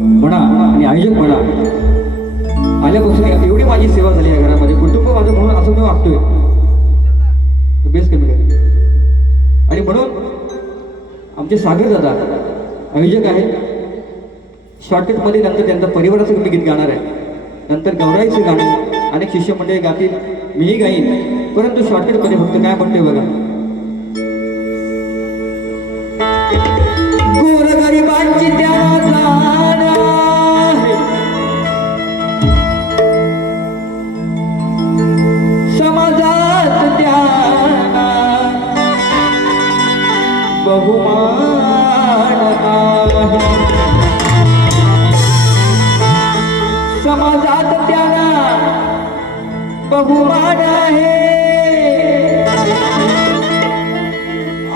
म्हणा आणि आयोजक म्हणा. आल्यापासून एवढी माझी सेवा झाली या घरामध्ये. कुटुंब माझं म्हणून असं मी वागतोय. बेस कमी कर. आणि म्हणून आमचे सागर दादा आयोजक आहेत. शॉर्टकटमध्ये नंतर त्यांचा परिवाराचं मी गीत गाणार आहे. नंतर गौराईचं गाणं अनेक शिष्य मंडळी गातील मीही गाईन. परंतु शॉर्टकटमध्ये फक्त काय म्हणते बघा. समाजात त्याला बहुमान आहे.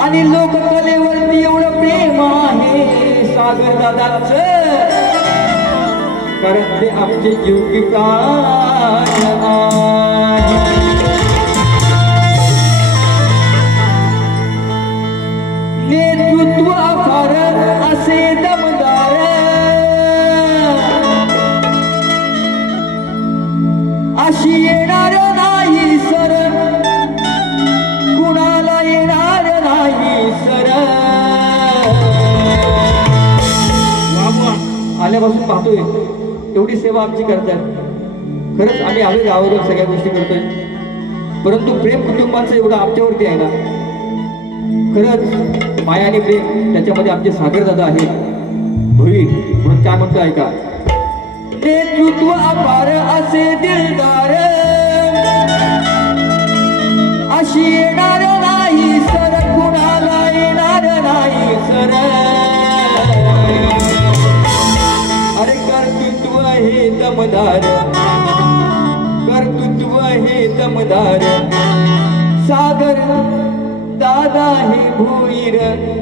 आणि लोककलेवरती एवढं प्रेम आहे सागर दादाच. कारण ते आमचे जीवकी प्राण नेतृत्व फार असे दमदार. अशी येणार नाही सर. कुणाला येणार नाही सर. आल्यापासून पाहतोय. एवढी सेवा आमची करतात. खरंच आम्ही आम्ही गावावरून सगळ्या गोष्टी करतोय. परंतु प्रेम कुटुंबाचं एवढं आमच्यावरती आहे ना? खरंच माया आणि प्रेम त्याच्यामध्ये आमचे सागर दादा आहे होईल म्हणून काय म्हणतो ऐका. नेतृत्व अपार असे दिलदार. अशी येणार नाही सर कुणाला येणार नाही सर. अरे कर्तृत्व हे दमदार. कर्तृत्व हे दमदार. दादा हे भोईर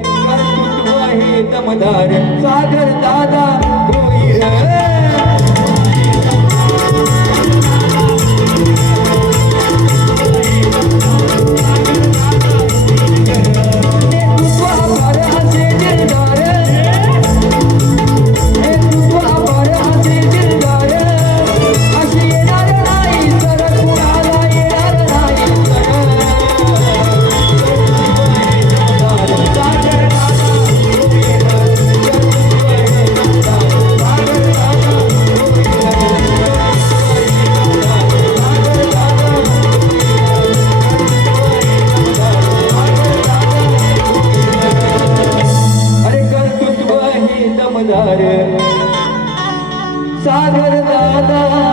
कर्तृत्व हे दमदार. सागर दादा कर्तृत्व हे दमदार सागर दादा